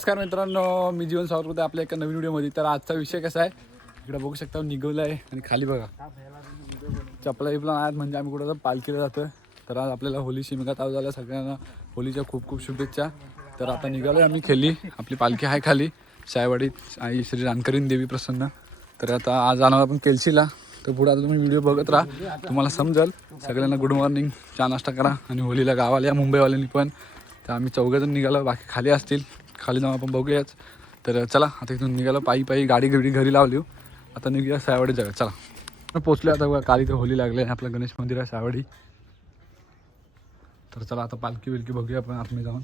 नमस्कार मित्रांनो, मी जीवन स्वागत करतो आपल्या एका नवीन व्हिडिओमध्ये. तर आजचा विषय कसा आहे, इकडे बघू शकता निघवलं आहे आणि खाली बघा चपला बिपला आहेत, म्हणजे आम्ही कुठं पालखीला जातो. तर आज आपल्याला होली शिमगा चालू झाला. सगळ्यांना होलीच्या खूप खूप शुभेच्छा. तर आता निघालो आम्ही खेळली, आपली पालखी आहे खाली सायवाडीत आई श्री रानकरीण देवी प्रसन्न. तर आता आज जाणार आपण केलशीला. तर पुढे आता तुम्ही व्हिडिओ बघत राहा, तुम्हाला समजेल. सगळ्यांना गुड मॉर्निंग, चहा नाश्ता करा आणि होलीला गावाला या मुंबईवाल्यांनी पण. तर आम्ही चौघंजण निघालो, बाकी खाली असतील, खाली जाऊन आपण बघूयाच. तर चला आता इथून निघालो पायी पायी, गाडी घरी लावली. आता निघूया सायवाडी जाऊया. चला पोचलो आता बघा, काल इथे होली लागली आहे. आपलं गणेश मंदिर आहे सायवाडी. तर चला आता पालखी बिलकी बघूया आपण आतमध्ये जाऊन.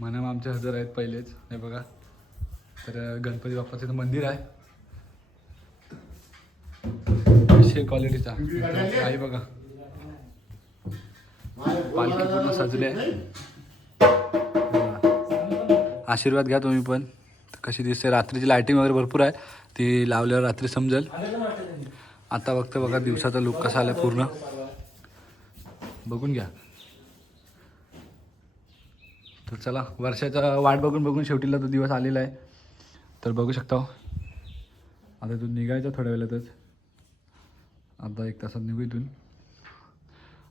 म्हणा आमचे हजर आहेत पहिलेच, हे बघा. तर गणपती बाप्पाचं इथं मंदिर आहे, विषय क्वालिटीचा आहे बघा. पालखी पूर्ण सजली आहे, आशीर्वाद घ्या तुम्ही पण. कशी दिसते, रात्रीची लायटिंग वगैरे भरपूर आहे, ती लावल्यावर रात्री समजेल. आता बघतो बघा दिवसाचा लुक कसा आला पूर्ण, बघून घ्या. तर चला वर्षाचा वाट बघून शेवटीला तो दिवस आलेला आहे. तर बघू शकता आता तू निघायचं थोड्या वेळातच, आता 1 तासात निघू इथून.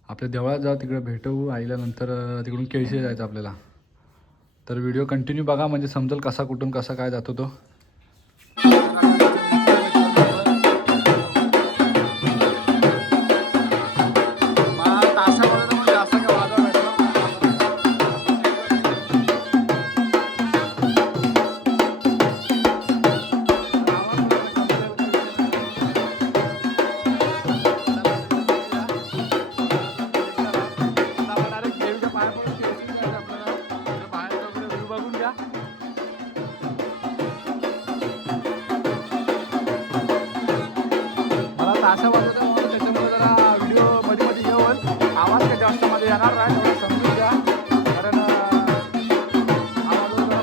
आपल्या देवळात जाऊ, तिकडे भेटू आईला. नंतर तिकडून केळशी जायचं आपल्याला. तर व्हिडिओ कंटिन्यू बघा, म्हणजे समजेल कसा कुठून कसा काय जातो तो. ताशा वाजवता म्हणून त्याच्यामुळे जरा व्हिडिओ मध्ये येईल, आवाज काही जास्त मध्ये येणार नाही, तेवढं समजून घ्या. कारण आवाज जरा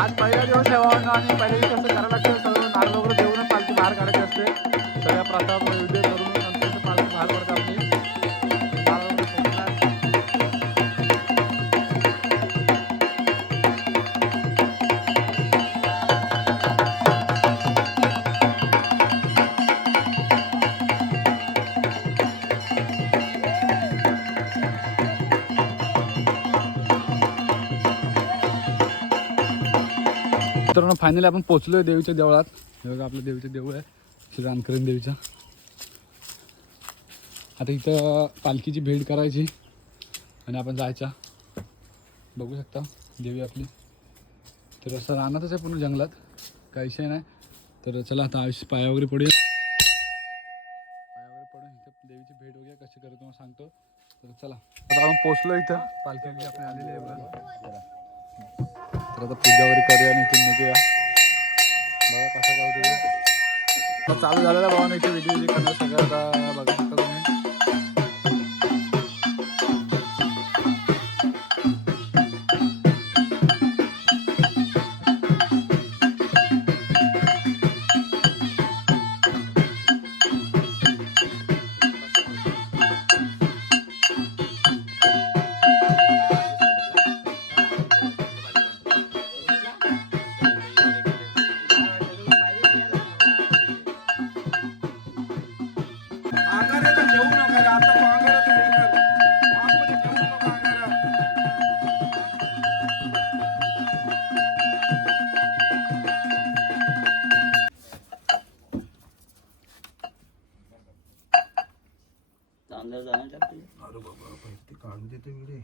आज पहिला दिवस ठेवावा आणि पहिल्या दिवशी असं करायला लागतं, सगळं नारळ वगैरे देऊनच पालखी बाहेर काढायची असते. सगळ्या प्रसाद व्हिडिओ करून नंतर पालखी बाहेर पडते आपली. मित्रांनो फायनली आपण पोचलोय देवीच्या देवळात. हे बघा आपलं देवीचं देऊळ आहे, श्री रानकरीण देवीचं. आता इथं पालखीची भेट करायची आणि आपण जायचा. बघू शकता देवी आपली. तर असं रानातच आहे पूर्ण जंगलात, काही विषय नाही. तर चला आता आयुष्य पाया वगैरे पडून इथं देवीची भेट वगैरे कशी करतो तुम्हाला सांगतो. तर चला आता आपण पोचलो इथं, पालखी आपण आलेली आहे बघा. तर आता पूजा वगैरे करूया आणि इथून निघूया. बघा कसं काय होतं चालू झालेला भावानं इथे व्हिडिओ करणार सगळ्यात बघा शकता तुम्ही. काढून देतो व्हिडिओ.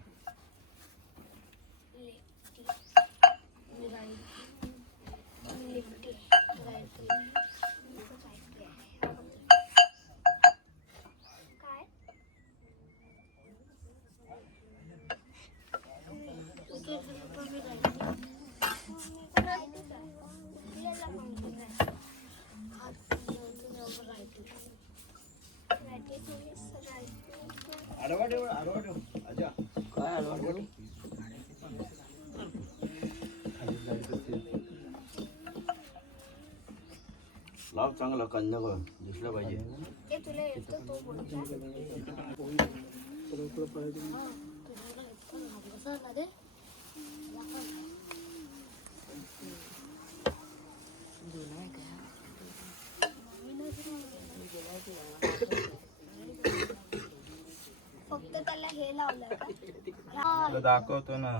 लाव चांगला कंद दिसला पाहिजे. फक्त त्याला हे लावलं दाखवतो ना.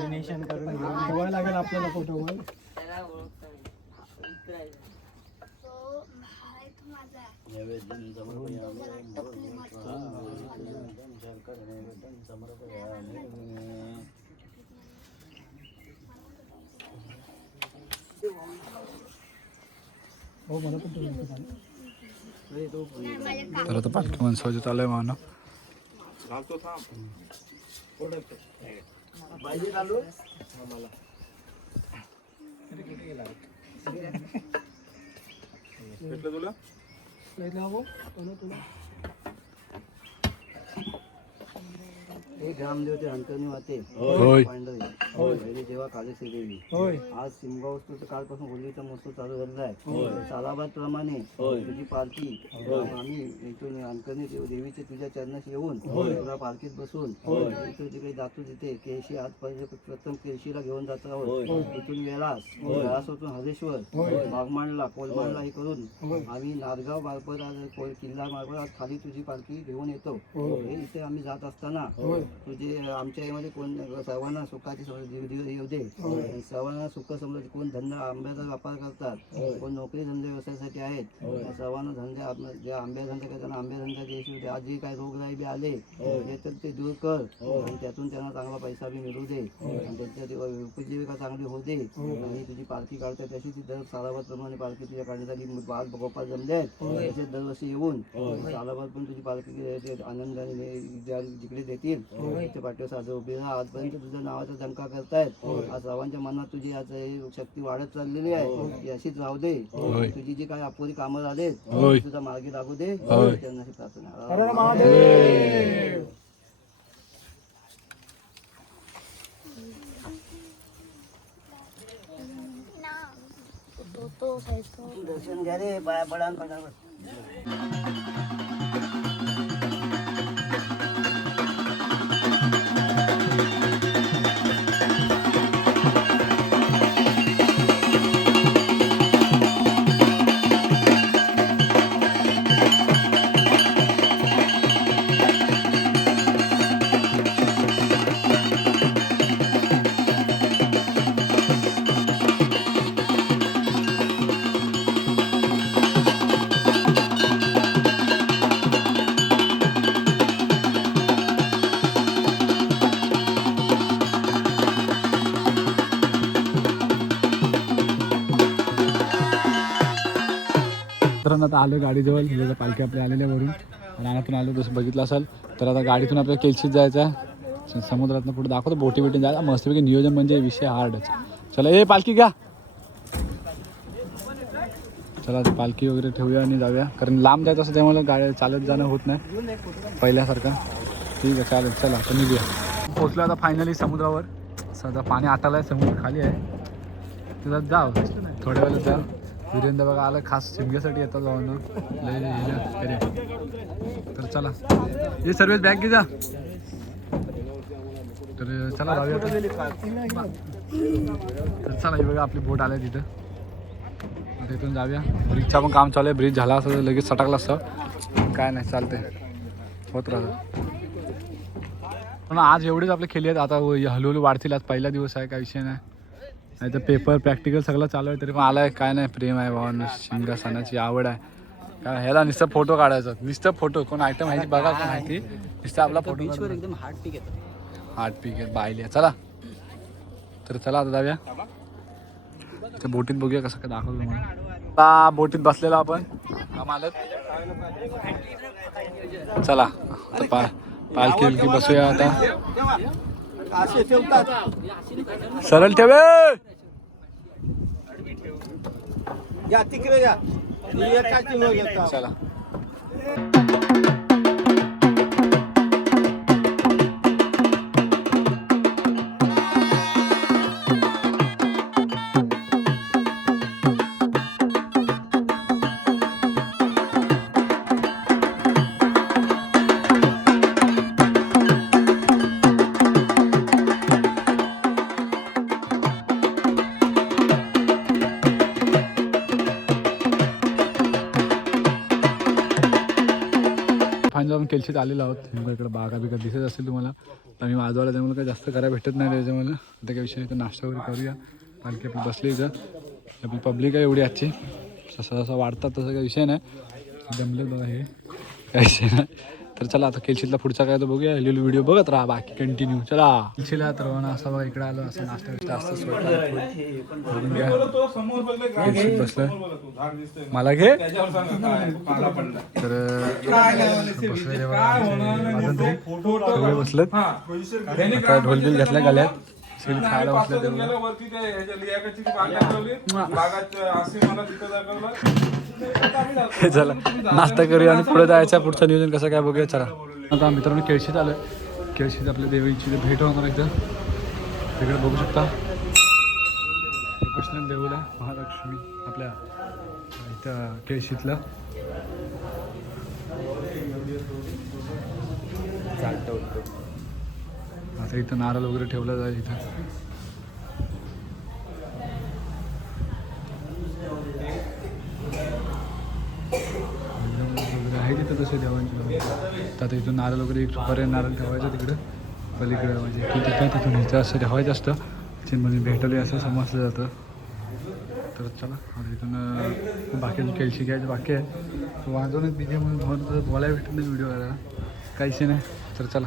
डोनेशन करून ठेवायला लागेल आपल्याला फोटोवर. तो माझा हो मला पण ठेवायचं. तर आता पालखी माणसाचं चालू आहे म्हणा. भेटलं तुला? ग्रामदेवते अंतर्नी वाते होय. पांडवे जेव्हा कालेश्वरी देवी. आज सिमगा वस्तूचं कालपासून होलीचा महोत्सव चालू झालेला आहे. सालाबाद प्रमाणे तुझी पालखी आम्ही इथून अंकनी देवीचे तुझ्या चरणाशी येऊन तुला पालखीत बसून इथून तिकडे जातो तिथे केळशी आज प्रथम केळशीला घेऊन जात आहोत. इथून वेळासून हरेश्वर बागमांडला कोलमांडला हे करून आम्ही नारगाव मार्फत आज किल्ला मार्फत आज खाली तुझी पालखी घेऊन येतो. हे इथे आम्ही जात असताना तुझे आमच्या यामध्ये कोण सर्वांना सुखाची येऊ दे. सर्वांना सुख समज कोण धंदा आंब्याचा व्यापार करतात, कोण नोकरी धंदे व्यवसायासाठी आहेत. सर्वांना धंदे जे आंब्या धंदा करताना आंब्या धंदा आज जे काही रोगराई बी आले तर ते दूर कर आणि त्यातून त्यांना चांगला पैसा बी मिळू दे आणि त्यांच्या उपजीविका चांगली होऊ दे. आणि तुझी पालखी काढतात त्याची ती दर सालाबादप्रमाणे पालखी तुझ्या काढण्यासाठी बाल गोपाल जमले आहेत. तसेच दरवर्षी येऊन सालाबाद पण तुझी पालखी आनंदाने जिकडे देतील त्या पाठीवर साजर उभे राहा. आजपर्यंत तुझ्या नावाचा दंका करतायत. आज सर्वांच्या मनात तुझी आज शक्ती वाढत चाललेली आहे. ती अशीच राहू दे. तुझी जी काही अपुरी कामं झालेत तुझा मार्गी लागू दे. त्यांना प्रार्थना. दर्शन घ्या रे पाया पडा आता आलो गाडीजवळ. म्हणजे पालखी आपल्या आलेल्या वरून रानातून आलो जसं बघितलं असेल. तर आता गाडीतून आपल्याला केलशीत जायचं आहे. समुद्रातनं पुढे दाखवतो बोटी बिटीन जायला. मस्तपैकी नियोजन म्हणजे विषय हार्डच. चला ए पालखी घ्या. चला आता पालखी वगैरे ठेवूया आणि जाऊया. कारण लांब जायचं असं त्यामुळे गाड्या चालत जाणं होत नाही पहिल्यासारखं. ठीक आहे चालेल. चला आता निघूया. पोचलो आता फायनली समुद्रावर. सध्या पाणी आटायला आहे, समुद्र खाली आहे. तिला जाव थोड्या वेळेला जा. वीरेंद्र बघा आलं खास शिमग्यासाठी येतात जाऊन. तर चला हे सर्विस बॅग घे जा. तर चला जाऊया. तर चला हे बघा आपली बोट आली तिथं. आता इथून जाऊया. ब्रिजचं पण काम चालू आहे. ब्रिज झाला असं लगेच सटकला असतं. काय नाही चालतंय होत राहतं. पण आज एवढेच आपले खेळले आहेत. आता हळूहळू वाढतील. आज पहिला दिवस आहे काय विषय नाही तर पेपर प्रॅक्टिकल सगळं चालू आहे. तरी पण आलाय काय नाही प्रेम आहे भावांना. शिमगा सणाची आवड आहे. काय ह्याला नुसतं फोटो काढायचं. नुसतं फोटो कोण आयटम ह्याची बघा कोण माहिती. नुसतं आपला फोटो एकदम हार्ड पीक येतं. हार्ड पीक आहे बायली. चला तर चला आता जाऊया. त्या बोटीत बघूया कसं काय दाखवतो तुम्हाला. आता बोटीत बसलेलो आपण. मालक चला आता पालखी बसूया. आता सरळ ठेवे तिकडे या. चला फायनल आपण केलशीत आलेलो आहोत. नेमकं इकडे बागा बिगा दिसत असतील तुम्हाला. आम्ही वाजवायला त्यामुळे काही जास्त करायला भेटत नाही त्याच्यामुळे. आता काही विषय नाही, नाश्ता वगैरे करूया. पालखी आपली बसली इथं. आपली पब्लिक आहे एवढी आजची. जसं जसं वाढतात तसं काही विषय नाही. जमले बघा हे काही विषय नाही. तर चला आता केलशीतला पुढचा काय तो बघूया. लिहिलो व्हिडिओ बघत राहा, बाकी कंटिन्यू. चला केलशीला तर असं बघा इकडे आलो असं नाश्ता असतं केलशीत बसलं. मला घे तर सगळे बसलेत. आता ढोलबिल घेतल्या गळ्यात सगळी खायला बसल्या तेवढं. चला नाश्ता करूया आणि पुढे जायचं. पुढचं नियोजन कसं काय बघूया. चला आता मित्रांनो केळशीत आलं. केळशीत आपल्या देवीची भेट होणार इथं. तिकडे बघू शकता कृष्ण देऊला महालक्ष्मी आपल्या इथं केळशीतलं. आता इथं नारळ वगैरे ठेवला जाईल. इथं वगैरे आहे तिथं तसे देवांची. आता इथून नारळ वगैरे एक सुपारी नारळ ठेवायचं तिकडं पलीकडं, म्हणजे की तिथून इथं असं ठेवायचं असतं. चिन्हमध्ये भेटले असं समजलं जातं. तर चला आता इथून बाकी केळशी घ्यायचं बाकी आहे. वाजवण्यात बिझी म्हणून बोलायला भेटत नाही व्हिडिओ करायला, काहीच नाही. तर चला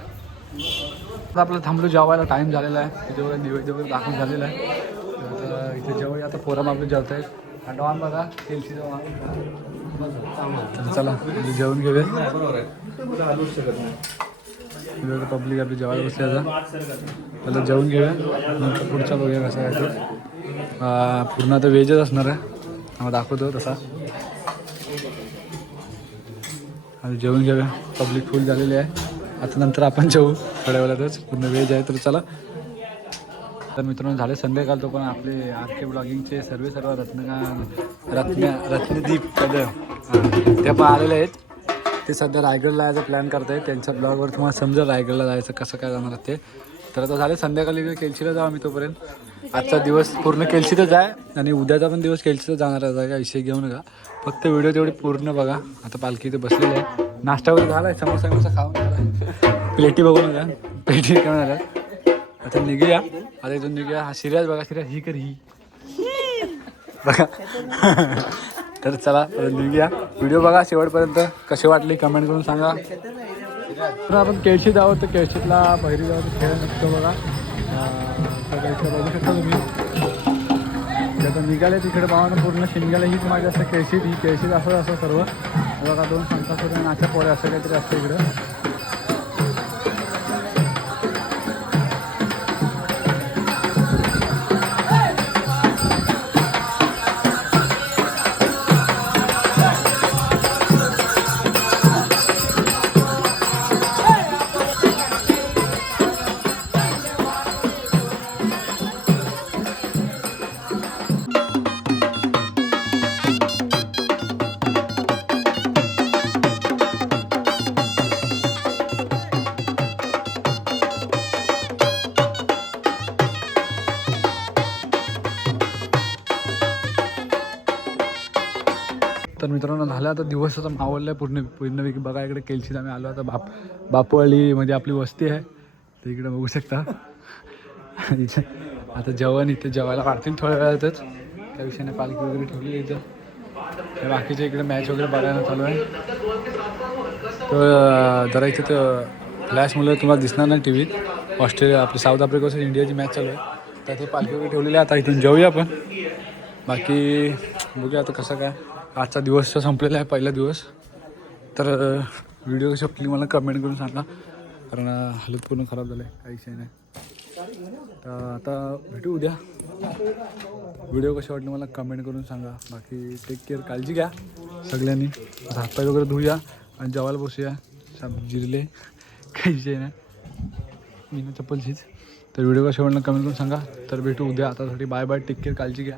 आता आपलं थांबलो जेवायला. टाईम झालेला आहे. त्याच्यावर नैवेद्य वगैरे दाखवून झालेला आहे. आता इथे जेव्हा आता पोरं आपलं जेवत आहेत. आणि वाहन बघा केळशीचं वाहन. तर चला जेवण घेऊया. पब्लिक आपली जेवायला बसली. आता पहिलं जेवण घेऊया, नंतर पुढचा बघूया कसं आहे. तो पूर्ण आता व्हेजच असणार आहे. आम्हाला दाखवतो तसा. आणि जेवण घेऊया. पब्लिक फुल झालेली आहे. आता नंतर आपण जेवू थोड्या वेळातच. पूर्ण व्हेज आहे. तर चला तर मित्रांनो झाले संध्याकाळ. तो पण आपले आर.के ब्लॉगिंगचे सर्व रत्नदीप कदम ते पण आलेले आहेत. ते सध्या रायगडला जायचा प्लॅन करत आहेत. त्यांच्या ब्लॉगवर तुम्हाला समजेल रायगडला जायचं कसं काय जाणार ते. तर आता झाले संध्याकाळी केलशीला जाऊ आम्ही. तोपर्यंत आजचा दिवस पूर्ण केलशीतच आहे आणि उद्याचा पण दिवस केलशीतच जाणार आहे. काय विषय घेऊ नका, फक्त व्हिडिओ तेवढी पूर्ण बघा. आता पालखी इथे बसलेली आहे. नाश्ता वगैरे झाला आहे. समोसा खाऊन झाला. प्लेटी बघू नका, प्लेटी घेऊन आल्या. आता निघूया. आता इथून निघूया. हा सिरियस बघा, सिरियस ही कर ही बघा. तर चला निघूया. व्हिडिओ बघा शेवटपर्यंत. कसे वाटले कमेंट करून सांगा. तर आपण केळशीत आहोत. तर केळशीतला पहिली जाऊ खेळ नसतो बघा. बघू शकता तुम्ही. आता निघाले तिकडे पाहून पूर्ण शिमग्याला हीच माझी असतं केळशीत. ही केळशीत असं सर्व बघा. 2 संतासुर नाच्या पोळे असं काहीतरी असतं इकडं. तर मित्रांनो झालं आता दिवस आता मावळला पूर्णपैकी बघा. इकडे केलशीत आम्ही आलो. आता बापूवाली म्हणजे आपली वस्ती आहे. तर इकडे बघू शकता. आता जेवण इथे जेवायला वाढतील थोड्या वेळातच. त्या विषयाने पालखी वगैरे ठेवली इथं. बाकीच्या इकडे मॅच वगैरे बघायला चालू आहे. तर जरा इथे तर फ्लॅश मुलं तुम्हाला दिसणार नाही टी व्हीत. ऑस्ट्रेलिया आपली साऊथ आफ्रिका इंडियाची मॅच चालू आहे. तर ते पालखी वगैरे ठेवलेली आहे. आता इथून जेवूया आपण. बाकी बघूया आता कसं काय. आजचा दिवस संपलेला आहे, पहिला दिवस. तर व्हिडिओ कशी वाटली मला कमेंट करून सांगा, कारण हालत पूर्ण खराब झालं आहे, काही विषय नाही. तर आता भेटू उद्या. व्हिडिओ कशी वाटली मला कमेंट करून सांगा. बाकी टेक केअर, काळजी घ्या सगळ्यांनी. हातपाय वगैरे धुऊया आणि जेवायला बसूया. जिरले काही विषय नाही, मी ना चप्पलशीच. तर व्हिडिओ कशी वाटला कमेंट करून सांगा. तर भेटू उद्या. आतासाठी बाय बाय, टेक केअर, काळजी घ्या.